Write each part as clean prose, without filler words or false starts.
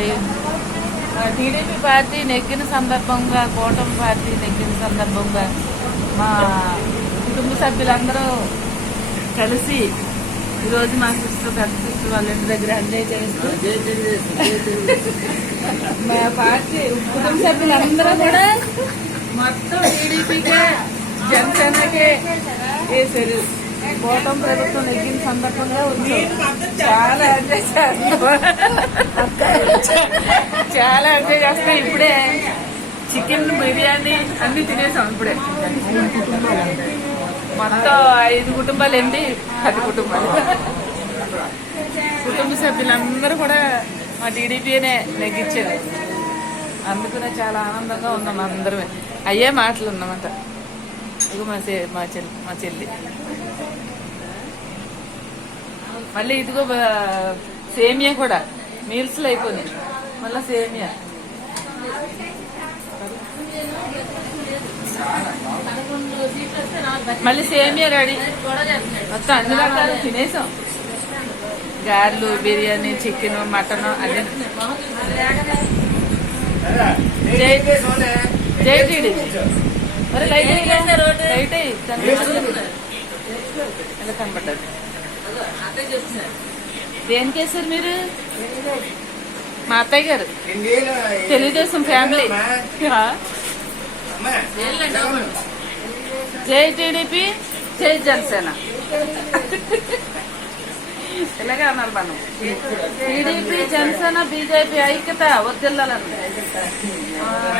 అండి. TDP party నెగ్గిన సందర్భంగా, కూటమి పార్టీ నెగ్గిన సందర్భంగా మా కుటుంబ సభ్యులందరూ కలిసి ఈరోజు మా సిస్టర్ పెద్ద సిస్టర్ వాళ్ళ ఇంటి దగ్గర ఎంజాయ్ చేస్తూ మా పార్టీ కుటుంబ సభ్యులందరూ కూడా మొత్తం టీడీపీకే జనసేనకే వేసారు. కూటమి ప్రభుత్వం నెగ్గిన సందర్భంగా చాలా ఎంజాయ్ చేస్తాం, చాలా ఎంజాయ్ చేస్తాం. ఇప్పుడే చికెన్ బిర్యానీ అన్ని తినేసాం. ఇప్పుడే మొత్తం 5 కుటుంబాలు ఏంటి, 10 కుటుంబాలు. కుటుంబ సభ్యులందరూ కూడా మా టీడీపీనే నెగ్గించారు. అందుకనే చాలా ఆనందంగా ఉన్నాం అందరమే. అయ్యే మాటలు ఉన్నమాట. ఇదిగో మా చెల్లి మళ్ళీ ఇదిగో సేమియా కూడా మీల్స్లో అయిపోయింది. మళ్ళీ సేమియా మళ్ళీ సేమియా రెడీ. మొత్తం అన్ని రకాలు తినేసాం. గారెలు, బిర్యానీ, చికెన్, మటన్ అన్ని. జై టీడీపీ. మరి లైట్ ఎలా కనపడ్డది? దేనికి వేసారు మీరు? మా అత్తయ్య గారు తెలుగుదేశం ఫ్యామిలీ. జై టీడీపీ, జై జనసేన. ఇలాగే అన్నారు మనం. టీడీపీ, జనసేన, బీజేపీ ఐక్యత వర్ధిల్లాలని.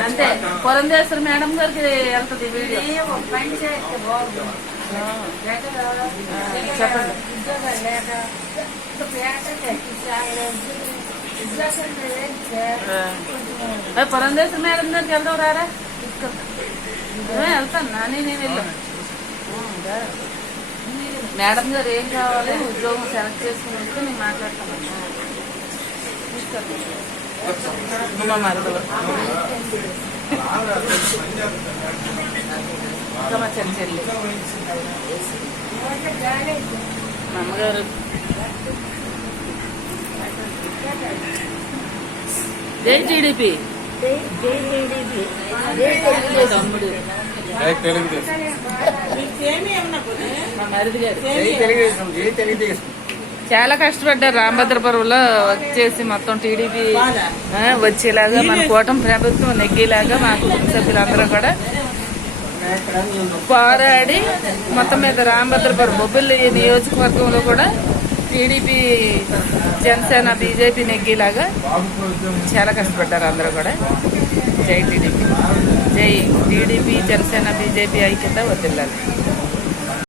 అంతే. పురంధేశ్వరి మేడం గారికి వెళ్తుంది వీడియో. చెప్పండి. పురంధేశ్వరి మేడం గారికి వెళ్దాం రారా? వెళ్తాను నాని, నేను వెళ్ళాను. మేడం గారు ఏం కావాలి, ఉద్యోగం సెలెక్ట్ చేసుకుని ఉంటే నేను మాట్లాడతాను. మా మరదలు మా చెల్లి, మా అమ్మగారు. జై టీడీపీ, తమ్ముడు మా మరిది గారు చాలా కష్టపడ్డారు. రామభద్రపురంలో వచ్చేసి మొత్తం టీడీపీ వచ్చేలాగా, మన కూటమి ప్రభుత్వం నెగ్గేలాగా మా కుటుంబ సభ్యులందరూ కూడా పోరాడి మొత్తం మీద రామభద్రపురం బొబ్బిలి నియోజకవర్గంలో కూడా టీడీపీ, జనసేన, బీజేపీ నెగ్గేలాగా చాలా కష్టపడ్డారు అందరూ కూడా. జై టీడీపీ, జై టీడీపీ, జనసేన, బీజేపీ ఐక్యత వర్ధిల్లాలి.